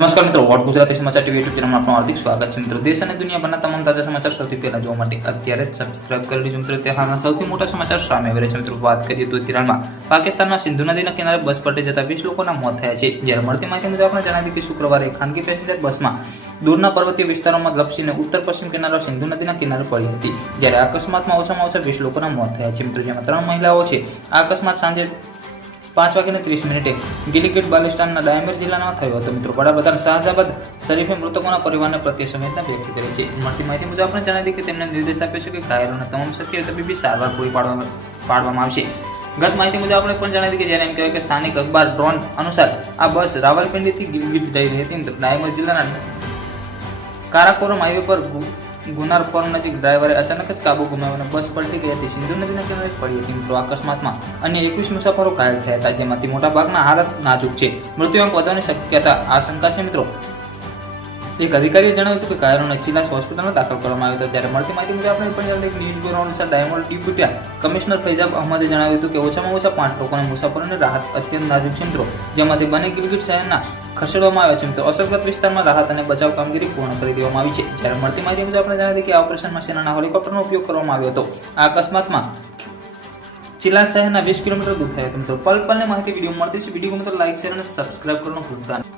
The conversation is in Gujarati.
નમસ્કાર મિત્રો, વોટ ગુજરાતી સમાચાર ટીવી યુટ્યુબ ચેનલમાં આપનું હાર્દિક સ્વાગત છે. મિત્રો, દેશ અને દુનિયાભરના તમામ તાજા સમાચાર સૌથી પહેલા જોવા માટે અત્યારે જ સબસ્ક્રાઇબ કરી લેજો. મિત્રો, તે હાલના સૌથી મોટા સમાચાર સામે આવી રહ્યા છે. મિત્રો, વાત કરીએ તો ઈરાનમાં પાકિસ્તાનના સિંધુ નદીના કિનારે બસ પલટી જતા 20 લોકોના મોત થયા છે. જ્યારે મળતી માહિતી મુજબ આપણે જણાવી કે શુક્રવારે ખાનગી પેસેન્જર બસમાં દૂરના પર્વતીય વિસ્તારોમાં લપસીને ઉત્તર પશ્ચિમ કિનારો સિંધુ નદીના કિનારે પડી હતી. જ્યારે આ અકસ્માતમાં ઓછામાં ઓછા 20 લોકોના મોત થયા છે. મિત્રો, જેમાં 3 મહિલાઓ છે. આ અકસ્માત સાંજે 5:30 ગિલિગિટ બાલ્ટિસ્તાનના ડાયમેર જિલ્લામાં થયો હતો. મિત્રો, વડાપ્રધાન શાહજાદ શરીફે મૃતકોના પરિવારને પ્રત્યે સંવેદના વ્યક્ત કરી છે. મળતી માહિતી મુજબ આપણે જણાવી કે તેમણે નિર્દેશ આપ્યો છે કે ઘાયલોને તમામ શક્ય તબીબી સારવાર પૂરી પાડવામાં આવશે. ગત માહિતી મુજબ આપણે પણ જણાવી કે જ્યારે એમ કહેવાય કે સ્થાનિક અખબાર ડ્રોન અનુસાર આ બસ રાવલપિંડીથી ગિલગિટ જઈ રહી હતી. ડાયમેર જિલ્લાના કારાકોરમ હાઈવે પર ગુનાર ફોર્મ નજીક ડ્રાઈવરે અચાનક જ કાબુ ગુમાવીને બસ પલટી ગઈ હતી. સિંધુ નદીના કિનારે પડી હતી. મિત્રો, અકસ્માતમાં અન્ય 21 મુસાફરો ઘાયલ થયા હતા, જેમાંથી મોટાભાગના હાલત નાજુક છે. મૃત્યુઆંક વધવાની આશંકા છે. મિત્રો, એક અધિકારીએ જણાવ્યું હતું કે ઘાયલોને ચિલાસ હોસ્પિટલમાં દાખલ કરવામાં આવ્યો હતો. જ્યારે મળતી માહિતી મુજબ આપણે પણ ન્યૂઝ બ્યુરો અનુસાર ડાયમંડ ડેપ્યુટી કમિશનર ફૈઝાબ અહમદે જણાવ્યું હતું કે ઓછામાં ઓછા 5 લોકોના મુસાફરોને રાહત અત્યંત નાજુક છે. મિત્રો, જેમાંથી બંને ગિલગિટ શહેરના ખસેડવામાં આવ્યા છે. મિત્રો, અસરગ્રસ્ત વિસ્તારમાં રાહત અને બચાવ કામગીરી પૂર્ણ કરી દેવામાં આવી છે. જ્યારે મળતી માહિતી મુજબ આપણે જણાવી કે આ ઓપરેશનમાં સેનાના હેલિકોપ્ટરનો ઉપયોગ કરવામાં આવ્યો હતો. આ અકસ્માતમાં ચિલાસ શહેરના 20 કિલોમીટર દૂર થયો હતો. મિત્રો, પલની માહિતી વિડીયો મળતી છે. વિડીયો ગમે તો લાઈક, શેર અને સબસ્ક્રાઇબ કરવાનું ભૂલતા નહીં.